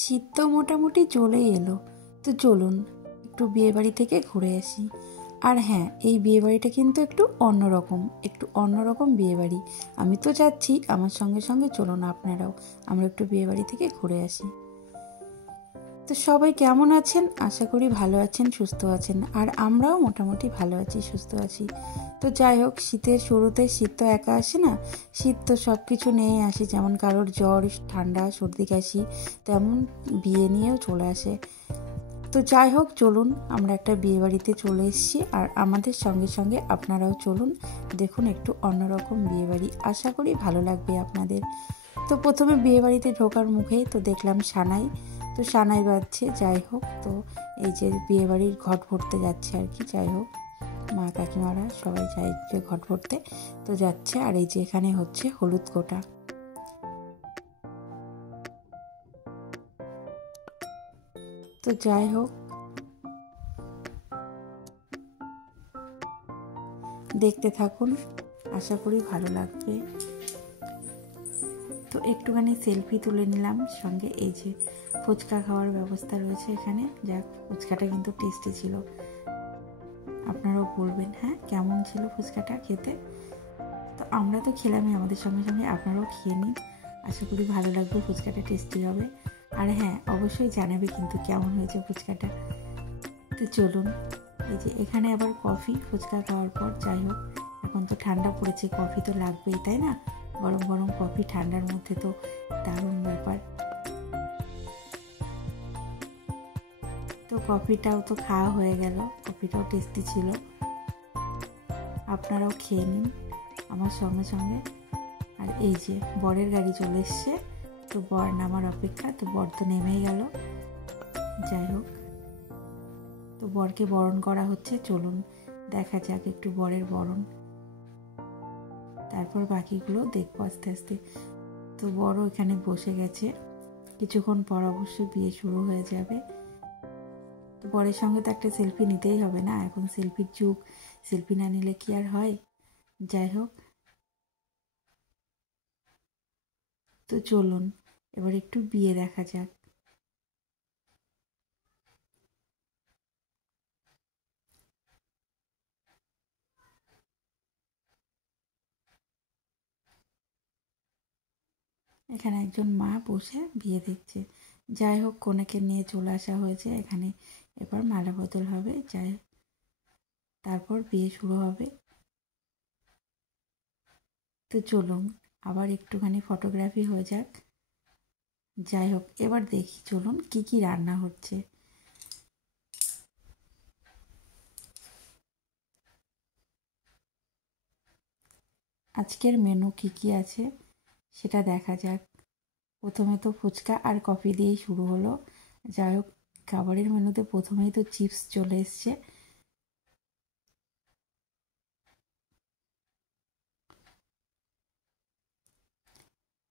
শীত তো মোটামুটি চলেই এলো, তো চলুন একটু বিয়েবাড়ি থেকে ঘুরে আসি। আর হ্যাঁ, এই বিয়েবাড়িটা কিন্তু একটু অন্যরকম বিয়েবাড়ি। আমি তো যাচ্ছি, আমার সঙ্গে সঙ্গে চলুন আপনারাও, আমরা একটু বিয়েবাড়ি থেকে ঘুরে আসি। তো সবাই কেমন আছেন? আশা করি ভালো আছেন, সুস্থ আছেন। আর আমরাও মোটামুটি ভালো আছি, সুস্থ আছি। তো যাই হোক, শীতের শুরুতে শীত তো একা আসে না, শীত তো সব কিছু নিয়েই আসে। যেমন কারোর জ্বর, ঠান্ডা, সর্দি, কাশি, তেমন বিয়ে নিয়েও চলে আসে। তো যাই হোক, চলুন আমরা একটা বিয়ে বাড়িতে চলে এসেছি, আর আমাদের সঙ্গে সঙ্গে আপনারাও চলুন, দেখুন একটু অন্যরকম বিয়ে বাড়ি। আশা করি ভালো লাগবে আপনাদের। তো প্রথমে বিয়ে বাড়িতে ঢোকার মুখেই তো দেখলাম সানাই, তো সানাই বাজছে। যাই হোক, তো এই যে বিয়ে বাড়ির ঘট ভরতে যাচ্ছে আর কি। যাই হোক, মা কাকিমারা সবাই যায় যে ঘট ভরতে, তো যাচ্ছে। আর এই যে এখানে হচ্ছে হলুদ কোটা। তো যাই হোক, দেখতে থাকুন, আশা করি ভালো লাগবে। তো একটুখানি সেলফি তুলে নিলাম। সঙ্গে এই যে ফুচকা খাওয়ার ব্যবস্থা রয়েছে এখানে। যাক, ফুচকাটা কিন্তু টেস্টি ছিল, আপনারাও বলবেন হ্যাঁ কেমন ছিল ফুচকাটা খেতে। তো আমরা তো খেলামই, আমাদের সঙ্গে সঙ্গে আপনারাও খেয়ে নিন, আশা করি ভালো লাগবে, ফুচকাটা টেস্টি হবে। আর হ্যাঁ, অবশ্যই জানাবে কিন্তু কেমন হয়েছে ফুচকাটা। তো চলুন, এই যে এখানে আবার কফি ফুচকা খাওয়ার পর। যাই হোক, এখন তো ঠান্ডা পড়েছে, কফি তো লাগবেই, তাই না? গরম গরম কফি ঠান্ডার মধ্যে তো দারুণ ব্যাপার। তো কফিটাও তো খাওয়া হয়ে গেল, কফিটাও টেস্টি ছিল, আপনারাও খেয়ে নিন আমার সঙ্গে সঙ্গে। আর এই যে বরের গাড়ি চলে এসছে, তো বর নামার অপেক্ষা। তো বর তো নেমেই গেল। যাই হোক, তো বরকে বরণ করা হচ্ছে, চলুন দেখা যাক একটু বরের বরণ, তারপর বাকিগুলো দেখবো আস্তে আস্তে। তো বড় এখানে বসে গেছে, কিছুক্ষণ পর অবশ্যই বিয়ে শুরু হয়ে যাবে। তো বরের সঙ্গে তো একটা সেলফি নিতেই হবে না, এখন সেলফির যুগ, সেলফি না নিলে কি আর হয়। যাই হোক, তো চলুন এবার একটু বিয়ে দেখা যাক। এখানে একজন মা বসে বিয়ে দেখছে। যাই হোক, কনেকে নিয়ে চলে আসা হয়েছে এখানে, এবার মালা বদল হবে। যাই হোক, তারপর বিয়ে শুরু হবে। তো চলুন আবার একটুখানি ফটোগ্রাফি হয়ে যাক। যাই হোক, এবার দেখি চলুন কি কি রান্না হচ্ছে। আজকের মেনু কি কি আছে সেটা দেখা যাক। প্রথমে তো ফুচকা আর কফি দিয়েই শুরু হলো। যাই হোক, খাবারের মেনুতে প্রথমেই তো চিপস চলে এসছে।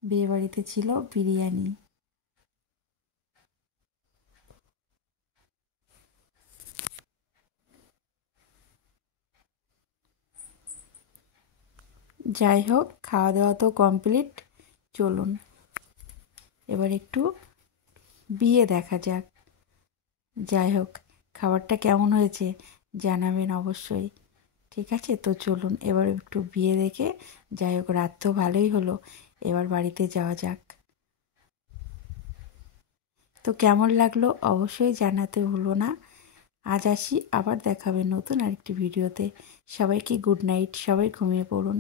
বিয়ে বাড়িতে ছিল বিরিয়ানি। যাই হোক, খাওয়া দাওয়া তো কমপ্লিট, চলুন এবার একটু বিয়ে দেখা যাক। যাই হোক, খাবারটা কেমন হয়েছে জানাবেন অবশ্যই। ঠিক আছে, তো চলুন এবার একটু বিয়ে দেখে, যাই হোক রাত তো ভালোই হলো, এবার বাড়িতে যাওয়া যাক। তো কেমন লাগলো অবশ্যই জানাতে ভুলো না। আজ আসি, আবার দেখাবে নতুন আরেকটি ভিডিওতে। সবাইকে গুড নাইট, সবাই ঘুমিয়ে পড়ুন।